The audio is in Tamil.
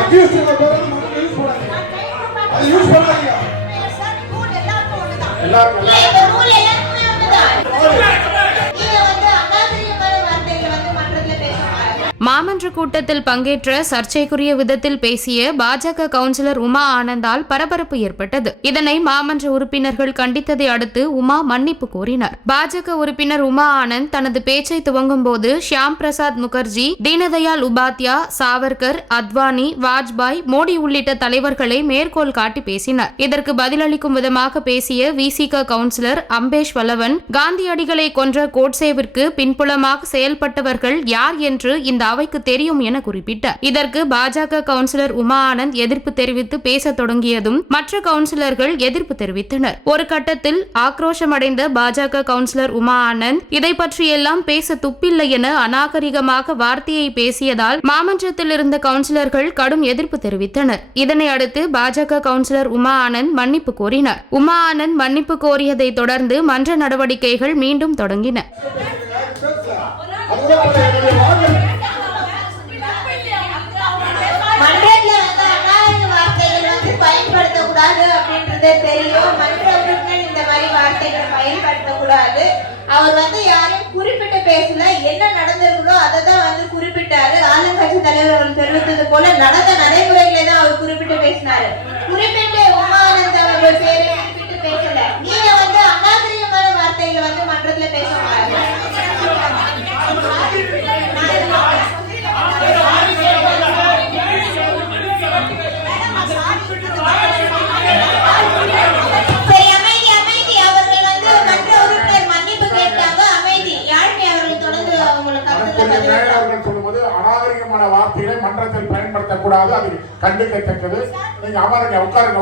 அக்யூஸ்ட்ல போறது மட்டும் யூஸ் பண்ணாதீங்க. அது யூஸ் பண்ணாதீங்க. சார் ரூல் எல்லாருக்கும் ஒண்ணுதான். எல்லாருக்கும் இந்த ரூல் எல்லாருக்கும் ஒண்ணுதான். நீங்க வந்து அநாகரிகமான வார்த்தைகளை வந்து மன்றத்துல பேசக்கூடாது. மாமன்ற கூட்டத்தில் பங்கேற்ற சர்ச்சைக்குரிய விதத்தில் பேசிய பாஜக கவுன்சிலர் உமா ஆனந்தால் பரபரப்பு ஏற்பட்டது. இதனை மாமன்ற உறுப்பினர்கள் கண்டித்ததை அடுத்து உமா மன்னிப்பு கோரினார். பாஜக உறுப்பினர் உமா ஆனந்த் தனது பேச்சை துவங்கும் போது ஷியாம் பிரசாத் முகர்ஜி, தீனதயாள் உபாத்யா, சாவர்கர், அத்வானி, வாஜ்பாய், மோடி உள்ளிட்ட தலைவர்களை மேற்கோள் காட்டி பேசினார். இதற்கு பதிலளிக்கும் விதமாக பேசிய விசிக கவுன்சிலர் அம்பேஷ் வல்லவன், காந்தியடிகளை கொன்ற கோட்சேவிற்கு பின்புலமாக செயல்பட்டவர்கள் யார் என்று இந்த அவைக்கு தெரியும் என குறிப்பிட்டார். இதற்கு பாஜக கவுன்சிலர் உமா ஆனந்த் எதிர்ப்பு தெரிவித்து பேச தொடங்கியதும் மற்ற கவுன்சிலர்கள் எதிர்ப்பு தெரிவித்தனர். ஒரு கட்டத்தில் ஆக்ரோஷமடைந்த பாஜக கவுன்சிலர் உமா ஆனந்த் இதை பற்றியெல்லாம் பேச துப்பில்லை என அநாகரிகமாக வார்த்தையை பேசியதால் மாமன்றத்தில் இருந்த கவுன்சிலர்கள் கடும் எதிர்ப்பு தெரிவித்தனர். இதனை அடுத்து பாஜக கவுன்சிலர் உமா ஆனந்த் மன்னிப்பு கோரினார். உமா ஆனந்த் மன்னிப்பு கோரியதை தொடர்ந்து மன்ற நடவடிக்கைகள் மீண்டும் தொடங்கின. மன்றத்துல வந்து அநாகரிக வார்த்தைகள் வந்து பயன்படுத்தக்கூடாது அப்படின்றது தெரியும். மன்ற உறுப்பினர் இந்த மாதிரி வார்த்தைகள் பயன்படுத்தக்கூடாது. அவர் வந்து யாரையும் குறிப்பிட்டு பேசல, என்ன நடந்திருக்கோ அதை தான் வந்து குறிப்பிட்டாரு. ஆளுங்கட்சி தலைவர் அவர்கள் தெரிவித்தது போல நடந்த நடைமுறைகளை தான் அவர் குறிப்பிட்டு பேசினாரு. குறிப்பிட்டு உமானந்த் அவர்கள் பேரை குறிப்பிட்டு பேசல. நீங்க வந்து அநாகரிகமான வார்த்தைகளை வந்து மன்றத்துல பேசக்கூடாது. அநாகரிகமான வார்த்தைகளை மன்றத்தில் பயன்படுத்தக்கூடாது. அது கண்டிக்கத்தக்கது. நீங்க அமருங்க, உட்காருங்க.